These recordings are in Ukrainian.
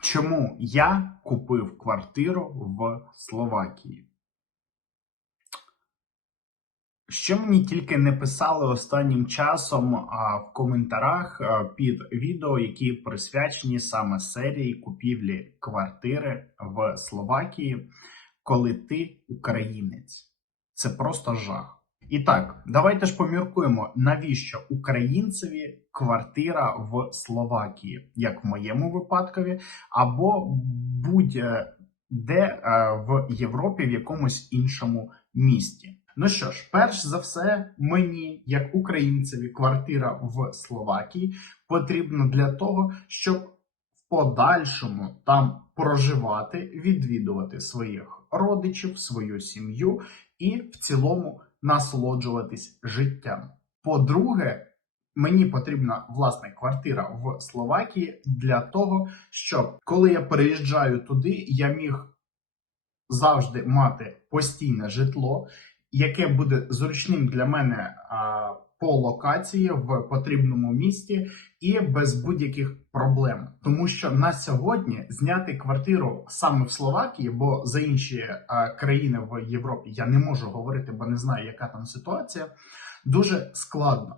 Чому я купив квартиру в Словакії? Що мені тільки не писали останнім часом а, в коментарях а, під відео, які присвячені саме серії купівлі квартири в Словакії, коли ти українець. Це просто жах. І так, давайте ж поміркуємо, навіщо українцеві квартира в Словакії, як в моєму випадкові, або будь-де е, в Європі в якомусь іншому місті. Ну що ж, перш за все, мені, як українцеві, квартира в Словакії потрібна для того, щоб в подальшому там проживати, відвідувати своїх родичів, свою сім'ю і в цілому насолоджуватись життям. По-друге, мені потрібна власне квартира в Словакії для того, щоб коли я переїжджаю туди, я міг завжди мати постійне житло, яке буде зручним для мене а, по локації в потрібному місті і без будь-яких проблем. Тому що на сьогодні зняти квартиру саме в Словакії, бо за інші а, країни в Європі я не можу говорити, бо не знаю, яка там ситуація. Дуже складно.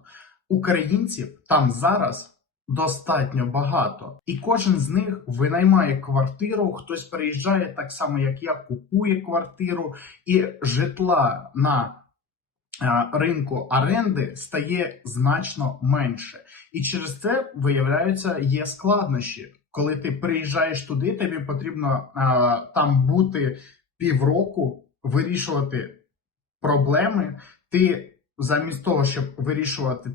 Українців там зараз достатньо багато, і кожен з них винаймає квартиру. Хтось приїжджає так само, як я, купує квартиру, і житла на е, ринку оренди стає значно менше. І через це виявляються є складнощі. Коли ти приїжджаєш туди, тобі потрібно е, там бути півроку, вирішувати проблеми. Ти замість того, щоб вирішувати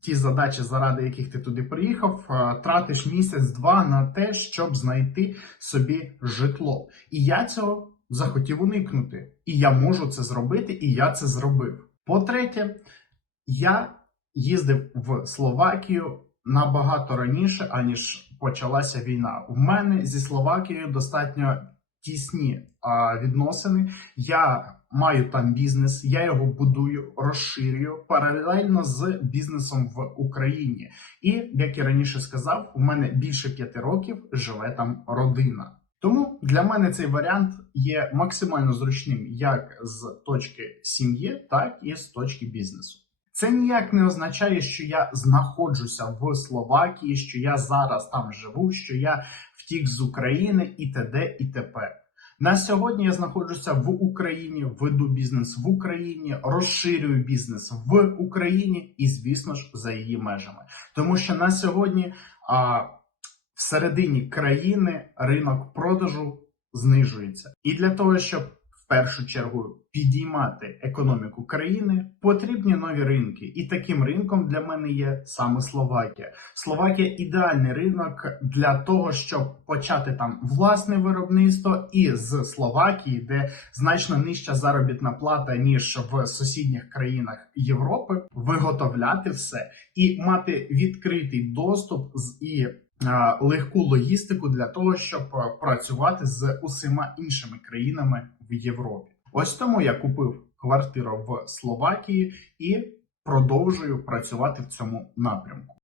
ті задачі, заради яких ти туди приїхав, е, тратиш місяць-два на те, щоб знайти собі житло. І я цього захотів уникнути. І я можу це зробити, і я це зробив. По-третє, я їздив в Словакію набагато раніше, аніж почалася війна. У мене зі Словакією достатньо тісні а, відносини. Я маю там бізнес, я його будую, розширюю паралельно з бізнесом в Україні. І як я раніше сказав, у мене більше п'яти років живе там родина. Тому для мене цей варіант є максимально зручним як з точки сім'ї, так і з точки бізнесу. Це ніяк не означає, що я знаходжуся в Словакії, що я зараз там живу, що я втік з України і т.д. і т.п. На сьогодні я знаходжуся в Україні, веду бізнес в Україні, розширюю бізнес в Україні і, звісно ж, за її межами. Тому що на сьогодні а, всередині країни ринок продажу знижується. І для того, щоб в першу чергу підіймати економіку країни, потрібні нові ринки. І таким ринком для мене є саме Словакія. Словакія ідеальний ринок для того, щоб почати там власне виробництво, і з Словакії, де значно нижча заробітна плата ніж в сусідніх країнах Європи, виготовляти все і мати відкритий доступ з і легку логістику для того, щоб працювати з усіма іншими країнами в Європі. Ось тому я купив квартиру в Словакії і продовжую працювати в цьому напрямку.